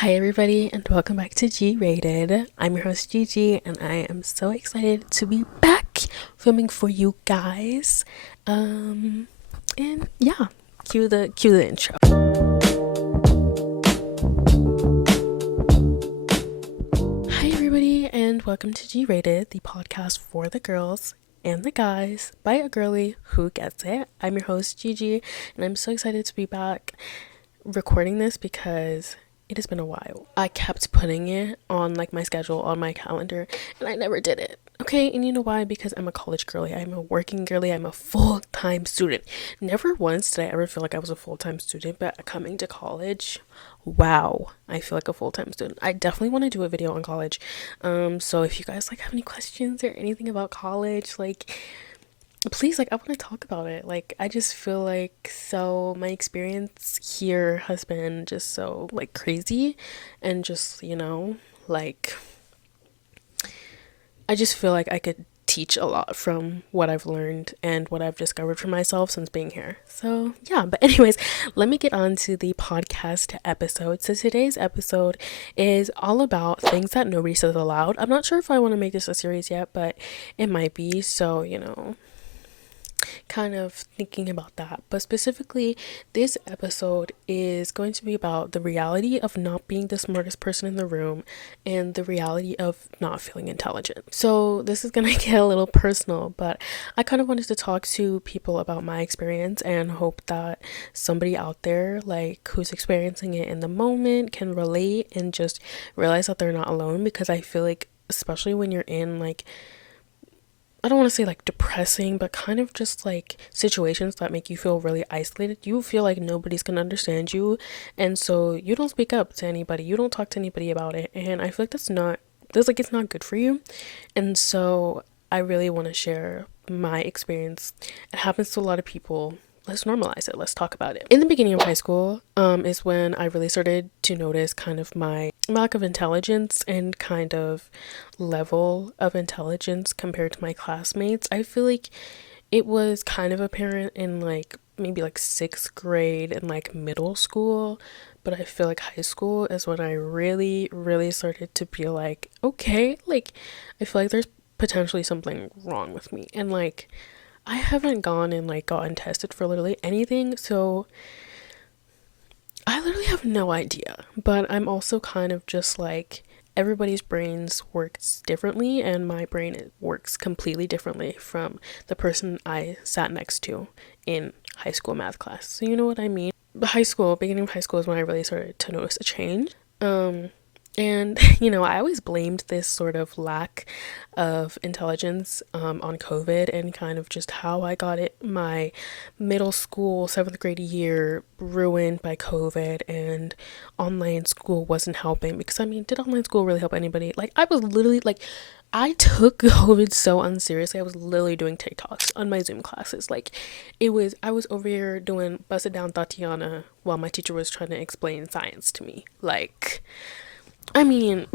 Hi everybody and welcome back to G Rated. I'm your host Gigi and I am so excited to be back filming for you guys. And yeah, cue the intro. Hi everybody and welcome to G Rated, the podcast for the girls and the guys by a girly who gets it. I'm your host Gigi and I'm so excited to be back recording this because it has been a while. I kept putting it on like my schedule, on my calendar, and I never did it. Okay, and you know why? Because I'm a college girly, I'm a working girly, I'm a full-time student. Never once did I ever feel like I was a full-time student, but coming to college, wow, I feel like a full-time student. I definitely want to do a video on college. So if you guys like have any questions or anything about college, like please, like I want to talk about it. Like I just feel like so my experience here has been just so like crazy and just, like I just feel like I could teach a lot from what I've learned and what I've discovered for myself since being here. So yeah, but anyways, let me get on to the podcast episode. So today's episode is all about things that nobody says aloud. I'm not sure if I want to make this a series yet, but it might be. So, kind of thinking about that. But specifically, this episode is going to be about the reality of not being the smartest person in the room and the reality of not feeling intelligent. So this is gonna get a little personal, but I kind of wanted to talk to people about my experience and hope that somebody out there like who's experiencing it in the moment can relate and just realize that they're not alone, because I feel like especially when you're in like, I don't want to say like depressing, but kind of just like situations that make you feel really isolated. You feel like nobody's gonna understand you, and so you don't speak up to anybody. You don't talk to anybody about it, and I feel like it's not good for you. And so I really want to share my experience. It happens to a lot of people. Let's normalize it. Let's talk about it. In the beginning of high school, is when I really started to notice kind of my lack of intelligence and kind of level of intelligence compared to my classmates. I feel like it was kind of apparent in like maybe like sixth grade and like middle school, but I feel like high school is when I really started to be like, okay, like I feel like there's potentially something wrong with me. And like I haven't gone and like gotten tested for literally anything, so I literally have no idea. But I'm also kind of just like, everybody's brains works differently, and my brain works completely differently from the person I sat next to in high school math class. So you know what I mean? Beginning of high school is when I really started to notice a change. And I always blamed this sort of lack of intelligence on COVID, and kind of just how I got my middle school 7th grade year ruined by COVID, and online school wasn't helping. Because I mean, did online school really help anybody? Like I was literally like, I took COVID so unseriously. I was literally doing TikToks on my Zoom classes. Like I was over here doing busted down Tatiana while my teacher was trying to explain science to me. Like, I mean,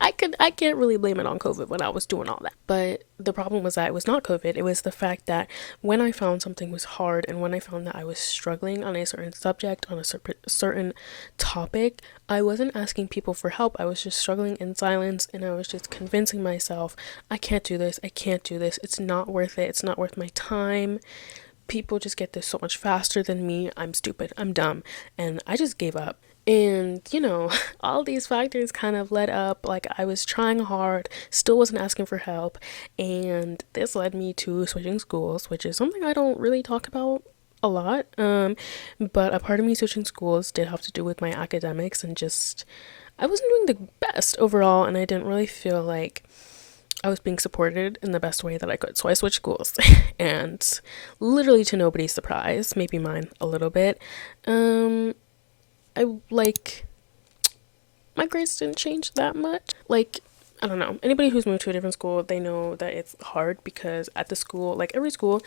I can't really blame it on COVID when I was doing all that. But the problem was that it was not COVID. It was the fact that when I found something was hard, and when I found that I was struggling on a certain subject, on a certain topic, I wasn't asking people for help. I was just struggling in silence, and I was just convincing myself, I can't do this. I can't do this. It's not worth it. It's not worth my time. People just get this so much faster than me. I'm stupid. I'm dumb. And I just gave up. And all these factors kind of led up, like I was trying hard, still wasn't asking for help, and this led me to switching schools, which is something I don't really talk about a lot. But a part of me switching schools did have to do with my academics, and just I wasn't doing the best overall, and I didn't really feel like I was being supported in the best way that I could. So I switched schools, and literally to nobody's surprise, maybe mine a little bit, I like my grades didn't change that much. Like, I don't know. Anybody who's moved to a different school, they know that it's hard, because at the school, like every school,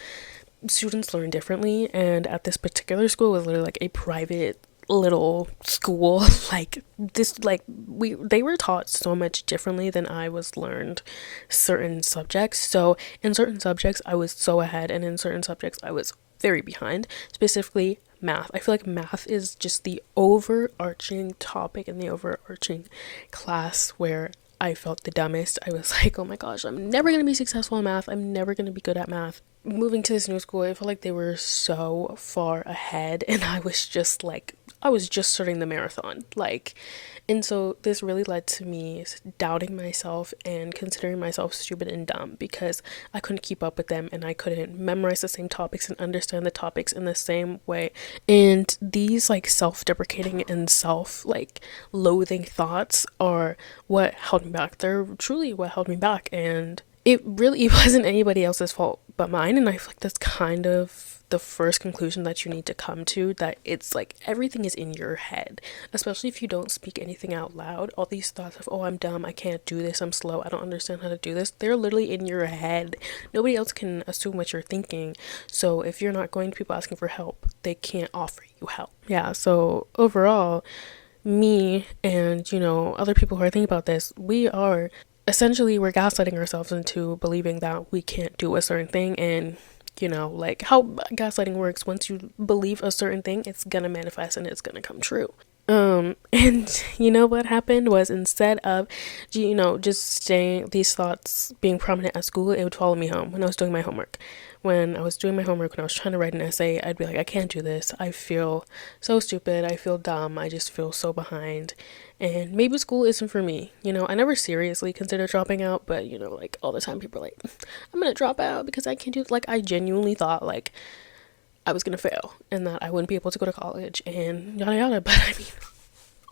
students learn differently, and at this particular school was literally like a private little school. Like this, like they were taught so much differently than I was learned certain subjects. So in certain subjects I was so ahead, and in certain subjects I was very behind, specifically math. I feel like math is just the overarching topic and the overarching class where I felt the dumbest. I was like, oh my gosh, I'm never going to be successful in math. I'm never going to be good at math. Moving to this new school, I felt like they were so far ahead, and I was just like, I was just starting the marathon. Like, and so this really led to me doubting myself and considering myself stupid and dumb because I couldn't keep up with them and I couldn't memorize the same topics and understand the topics in the same way. And these like self-deprecating and self like loathing thoughts are what held me back. They're truly what held me back, and it really wasn't anybody else's fault but mine. And I feel like that's kind of the first conclusion that you need to come to, that it's like everything is in your head, especially if you don't speak anything out loud. All these thoughts of, oh, I'm dumb, I can't do this, I'm slow, I don't understand how to do this, they're literally in your head. Nobody else can assume what you're thinking. So if you're not going to people asking for help, they can't offer you help. Yeah, so overall, me and other people who are thinking about this, we're gaslighting ourselves into believing that we can't do a certain thing. And like how gaslighting works, once you believe a certain thing, it's gonna manifest and it's gonna come true. And what happened was, instead of just staying these thoughts being prominent at school, it would follow me home when I was doing my homework. When I was trying to write an essay, I'd be like, I can't do this, I feel so stupid, I feel dumb, I just feel so behind, and maybe school isn't for me. I never seriously considered dropping out, but like all the time people are like, I'm gonna drop out because I can't do it. Like, I genuinely thought like I was gonna fail and that I wouldn't be able to go to college and yada yada. But I mean,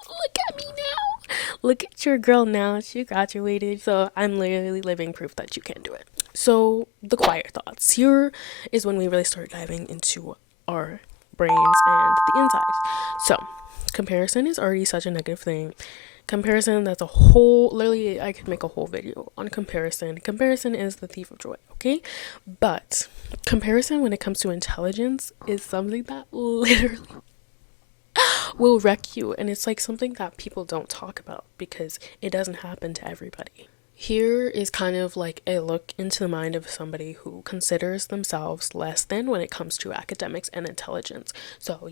look at me now. Look at your girl now. She graduated. So I'm literally living proof that you can do it. So the quiet thoughts. Here is when we really start diving into our brains and the insides. So comparison is already such a negative thing. Comparison, that's a whole, literally, I could make a whole video on comparison. Comparison is the thief of joy, okay? But comparison, when it comes to intelligence, is something that literally will wreck you. And it's like something that people don't talk about because it doesn't happen to everybody. Here is kind of like a look into the mind of somebody who considers themselves less than when it comes to academics and intelligence. So,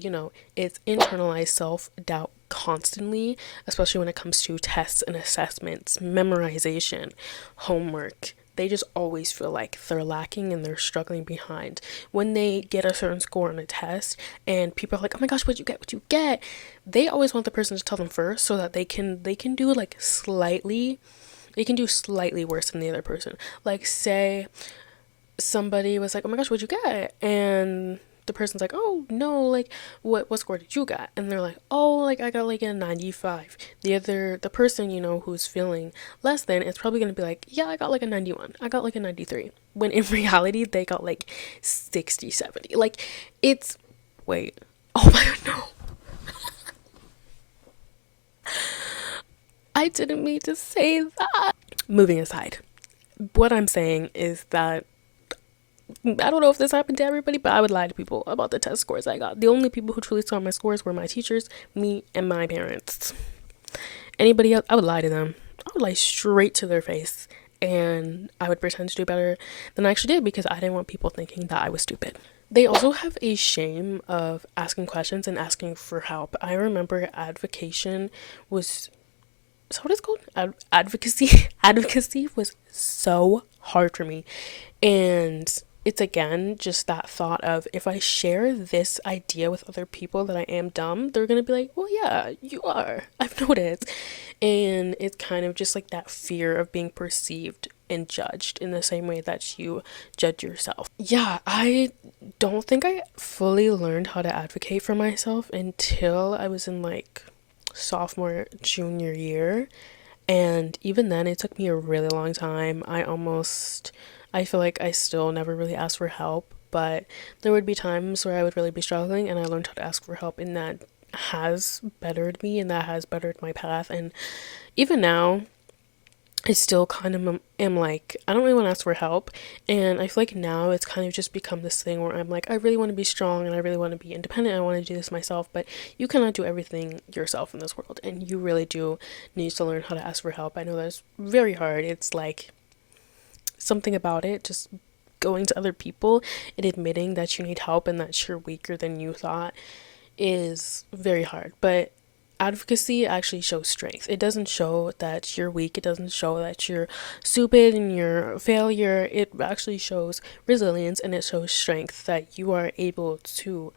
it's internalized self-doubt constantly, especially when it comes to tests and assessments, memorization, homework. They just always feel like they're lacking and they're struggling behind. When they get a certain score on a test and people are like, oh my gosh, what'd you get? They always want the person to tell them first so that they can do like slightly worse than the other person. Like, say somebody was like, oh my gosh, what'd you get? And the person's like, oh no, like what score did you get? And they're like, oh, like I got like a 95. The person who's feeling less than is probably gonna be like, yeah, I got like a 91, I got like a 93, when in reality they got like 60, 70. Like, it's wait, oh my god, no. I didn't mean to say that. Moving aside, what I'm saying is that I don't know if this happened to everybody, but I would lie to people about the test scores I got. The only people who truly saw my scores were my teachers, me, and my parents. Anybody else, I would lie to them. I would lie straight to their face, and I would pretend to do better than I actually did because I didn't want people thinking that I was stupid. They also have a shame of asking questions and asking for help. I remember advocation was, is that what it's called? Advocacy. Advocacy was so hard for me. And it's again just that thought of, if I share this idea with other people that I am dumb, they're gonna be like, well, yeah, you are, I've noticed. And it's kind of just like that fear of being perceived and judged in the same way that you judge yourself. Yeah, I don't think I fully learned how to advocate for myself until I was in like sophomore, junior year. And even then, it took me a really long time. I feel like I still never really asked for help, but there would be times where I would really be struggling, and I learned how to ask for help, and that has bettered me and that has bettered my path. And even now, I still kind of am like, I don't really want to ask for help. And I feel like now it's kind of just become this thing where I'm like, I really want to be strong and I really want to be independent. I want to do this myself, but you cannot do everything yourself in this world. And you really do need to learn how to ask for help. I know that's very hard. It's like something about it just going to other people and admitting that you need help and that you're weaker than you thought is very hard. But advocacy actually shows strength. It doesn't show that you're weak. It doesn't show that you're stupid and you're a failure. It actually shows resilience, and it shows strength, that you are able to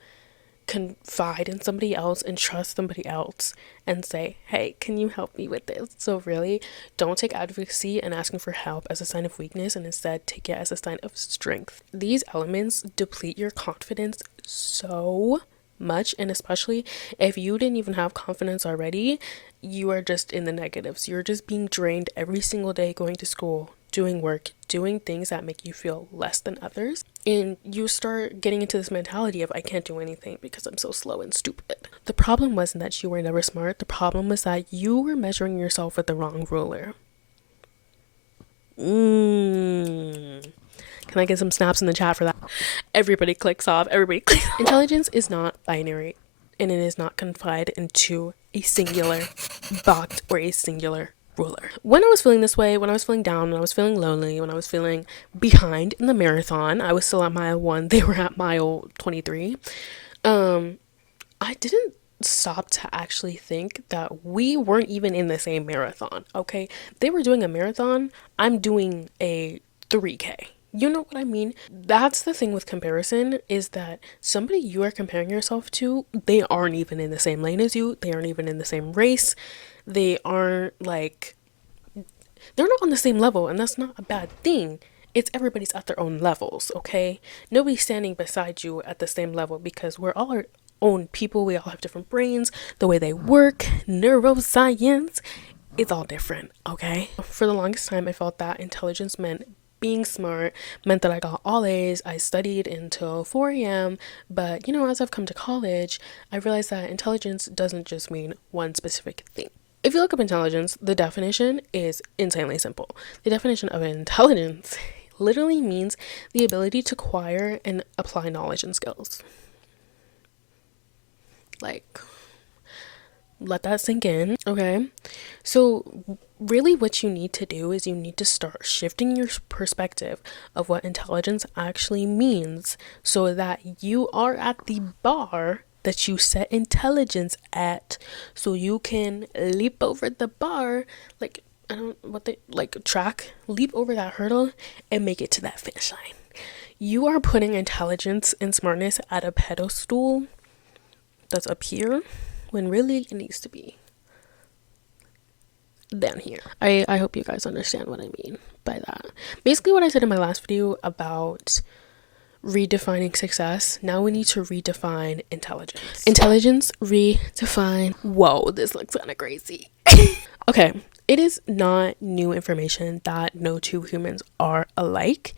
confide in somebody else and trust somebody else and say, hey, can you help me with this? So really, don't take advocacy and asking for help as a sign of weakness, and instead take it as a sign of strength. These elements deplete your confidence so much, and especially if you didn't even have confidence already, you are just in the negatives. You're just being drained every single day, going to school, doing work, doing things that make you feel less than others, and you start getting into this mentality of I can't do anything because I'm so slow and stupid. The problem wasn't that you were never smart. The problem was that you were measuring yourself with the wrong ruler. Can I get some snaps in the chat for that? Everybody clicks off. Everybody clicks. Intelligence is not binary, and it is not confined into a singular box or a singular ruler. When I was feeling this way, when I was feeling down, when I was feeling lonely, when I was feeling behind in the marathon, I was still at mile 1, they were at mile 23. I didn't stop to actually think that we weren't even in the same marathon. Okay, they were doing a marathon, I'm doing a 3K. You know what I mean? That's the thing with comparison, is that somebody you are comparing yourself to, they aren't even in the same lane as you. They aren't even in the same race. They aren't like, they're not on the same level, and that's not a bad thing. It's everybody's at their own levels, okay? Nobody's standing beside you at the same level, because we're all our own people. We all have different brains, the way they work, neuroscience, it's all different, okay? For the longest time, I felt that intelligence meant being smart, meant that I got all A's. I studied until 4 a.m. But, as I've come to college, I realized that intelligence doesn't just mean one specific thing. If you look up intelligence, the definition is insanely simple. The definition of intelligence literally means the ability to acquire and apply knowledge and skills. Like, let that sink in, okay? So really what you need to do is you need to start shifting your perspective of what intelligence actually means, so that you are at the bar that you set intelligence at, so you can leap over the bar, leap over that hurdle and make it to that finish line. You are putting intelligence and smartness at a pedestal that's up here, when really it needs to be down here. I hope you guys understand what I mean by that. Basically what I said in my last video about redefining success, now we need to redefine intelligence. Intelligence, redefine. Whoa, this looks kind of crazy. Okay, it is not new information that no two humans are alike.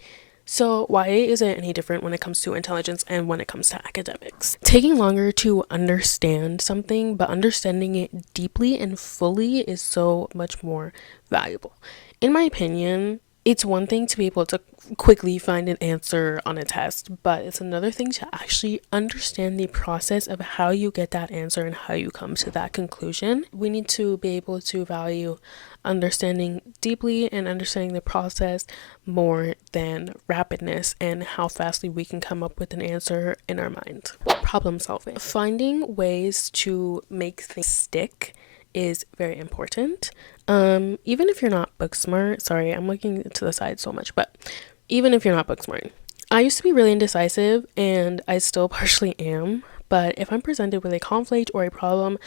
So why is it any different when it comes to intelligence and when it comes to academics? Taking longer to understand something, but understanding it deeply and fully is so much more valuable. In my opinion, it's one thing to be able to quickly find an answer on a test, but it's another thing to actually understand the process of how you get that answer and how you come to that conclusion. We need to be able to value understanding deeply and understanding the process more than rapidness and how fastly we can come up with an answer in our mind. Problem solving. Finding ways to make things stick is very important. Even if you're not book smart, sorry, I'm looking to the side so much, but even if you're not book smart, I used to be really indecisive, and I still partially am, but if I'm presented with a conflict or a problem,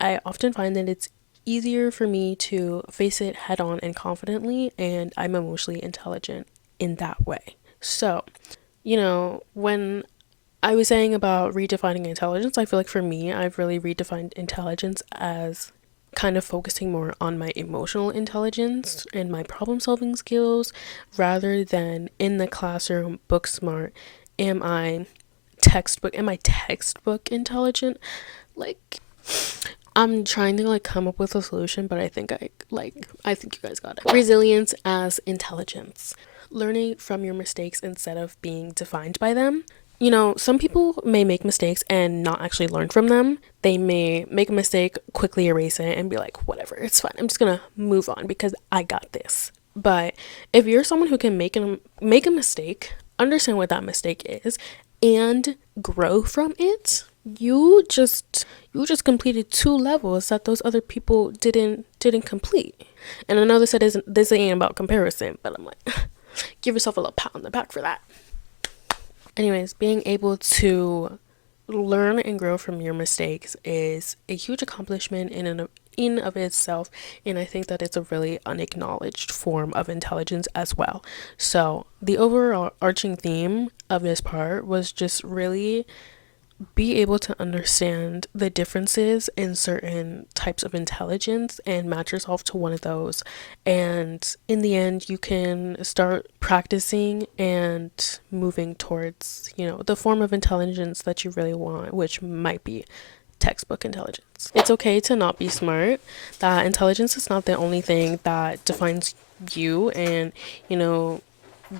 I often find that it's easier for me to face it head on and confidently, and I'm emotionally intelligent in that way. So, when I was saying about redefining intelligence, I feel like for me, I've really redefined intelligence as kind of focusing more on my emotional intelligence and my problem solving skills, rather than in the classroom book smart. Am I textbook intelligent? Like, I'm trying to come up with a solution, but I think I think you guys got it. Resilience as intelligence. Learning from your mistakes instead of being defined by them. Some people may make mistakes and not actually learn from them. They may make a mistake, quickly erase it, and be like, whatever, it's fine. I'm just gonna move on because I got this. But if you're someone who can make a mistake, understand what that mistake is and grow from it, you just completed 2 levels that those other people didn't complete. And I know this ain't about comparison, but I'm like, give yourself a little pat on the back for that. Anyways, being able to learn and grow from your mistakes is a huge accomplishment in of itself, and I think that it's a really unacknowledged form of intelligence as well. So the overarching theme of this part was just really be able to understand the differences in certain types of intelligence and match yourself to one of those. And in the end, you can start practicing and moving towards, the form of intelligence that you really want, which might be textbook intelligence. It's okay to not be smart. That intelligence is not the only thing that defines you and,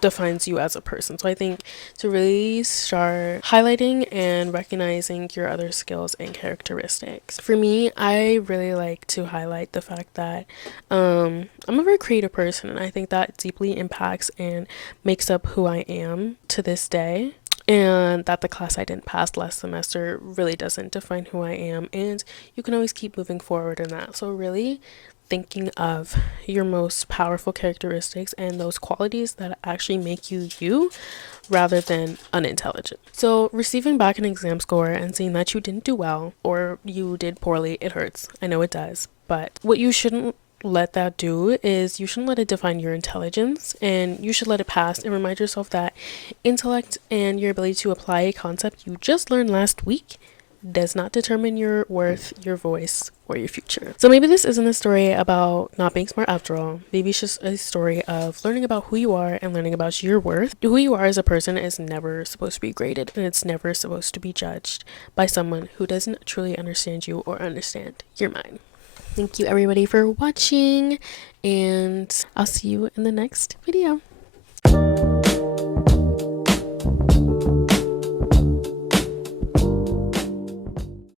defines you as a person. So I think to really start highlighting and recognizing your other skills and characteristics. For me, I really like to highlight the fact that I'm a very creative person, and I think that deeply impacts and makes up who I am to this day. And that the class I didn't pass last semester really doesn't define who I am, and you can always keep moving forward in that. So really thinking of your most powerful characteristics and those qualities that actually make you you rather than unintelligent. So receiving back an exam score and seeing that you didn't do well or you did poorly, it hurts. I know it does. But what you shouldn't let that do is you shouldn't let it define your intelligence, and you should let it pass and remind yourself that intellect and your ability to apply a concept you just learned last week does not determine your worth, your voice, or your future. So maybe this isn't a story about not being smart after all. Maybe it's just a story of learning about who you are and learning about your worth. Who you are as a person is never supposed to be graded, and it's never supposed to be judged by someone who doesn't truly understand you or understand your mind. Thank you everybody for watching, and I'll see you in the next video.